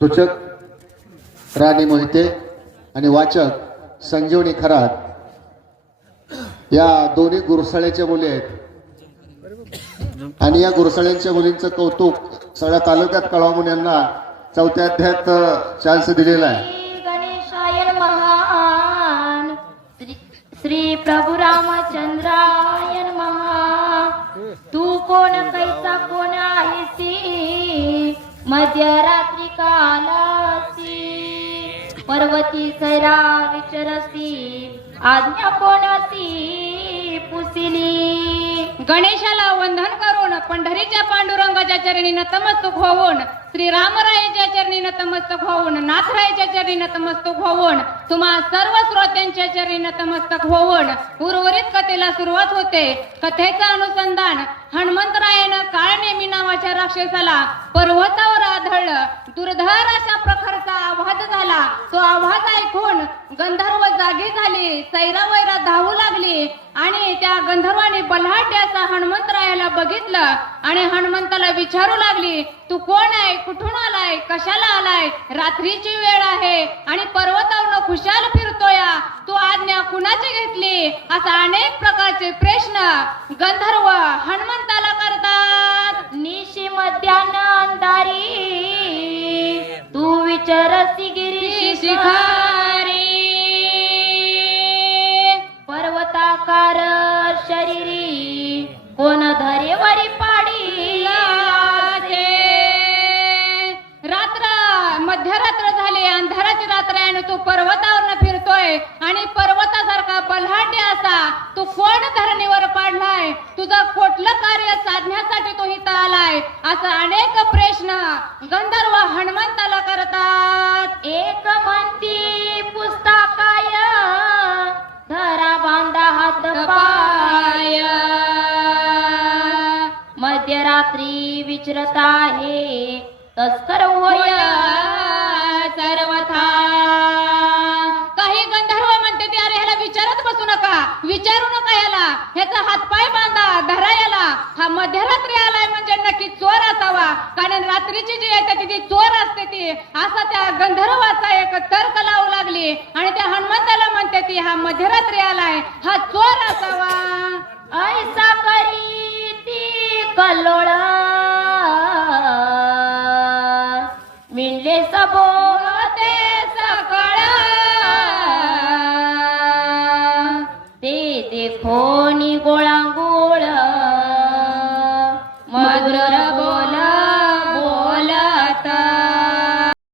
सूचक राणी मोहिते आणि वाचक संजीवनी खरात या दोन्ही गुरसाळ्याच्या मुली आहेत आणि या गुरसाळ्यांच्या मुलींचं कौतुक सगळ्या तालुक्यात कळवा म्हणून यांना चौथ्या अध्यायात चान्स दिलेला आहे. गणेशाय महान श्री प्रभु रामचंद्राय नमः. तू कोण कैसा कोण आहेसी मध्यरात्री कालासी पर्वती सैरा विचरसी आज्ञा कोणासी पुसिली. गणेशाला वंदन करून पंढरीच्या पांडुरंगाच्या चरणी नतमस्तक होऊन श्रीरामरायाच्या चरणी नतमस्तक होऊन नाथरायाच्या चरणी नतमस्तक होऊन तुम्हा सर्व श्रोत्यांच्या चरणी नतमस्तक होऊन उर्वरित कथेला सुरुवात होते. कथेचं अनुसंधान हनुमंतरायानं काळनेमी नावाच्या राक्षसाला पर्वतावर आढळलं. दुर्धर अशा प्रकारचा आवाज झाला. तो आवाज ऐकून गंधर्व जागी झाली. सैरावैरा धावू लागली आणि त्या गंधर्वाने बलाढ्याचा हनुमंतरायाला बघितलं आणि हनुमंताला विचारू लागली, तू कोण आहे, कुठून आलाय, कशाला आलाय, रात्रीची वेळ आहे आणि पर्वतावरून खुशाल फिरतोय, तू आज्ञा कुणाची घेतली, असा अनेक प्रकारचे प्रश्न गंधर्व हनुमंताला करतात. निशी मध्यान अंधारी तू विचरसी गिरी शिखारी पर्वताकार शरीरी कोण धरेवरी पाडी. रात्र मध्यरात्र झाली, अंधाराची रात्र आहे आणि तू पर्वतावर फिरतोय आणि पर्वतासारखा बलाढ्य असा तू कोण धरणीवर पाडलाय, तुझं कुठलं कार्य साधण्यासाठी तू इथं आलाय, असं अनेक प्रश्न गंधर्व हनुमंताला करतात. एक म्हणती पुस्तकाय धरा बांधा हात पाय मध्यरात्री विचरत आहे तस्कर होय सर्वथा. काही गंधर्व म्हणते ते अरे ह्याला विचारत बसू नका, विचारू नका ह्याला, ह्याचा हातपाय बांधा, धरा याला, हा मध्यरात्री आलाय म्हणजे नक्की चोर असावा, कारण रात्रीची जी येते ती चोर असते ती, असा त्या गंधर्वाचा एक तर्क लावू लागली आणि त्या हनुमंताला म्हणते ती हा मध्यरात्री आलाय, हा चोर असावा. ऐसा करी ती कल्लोळ मिळले सबोते सकळ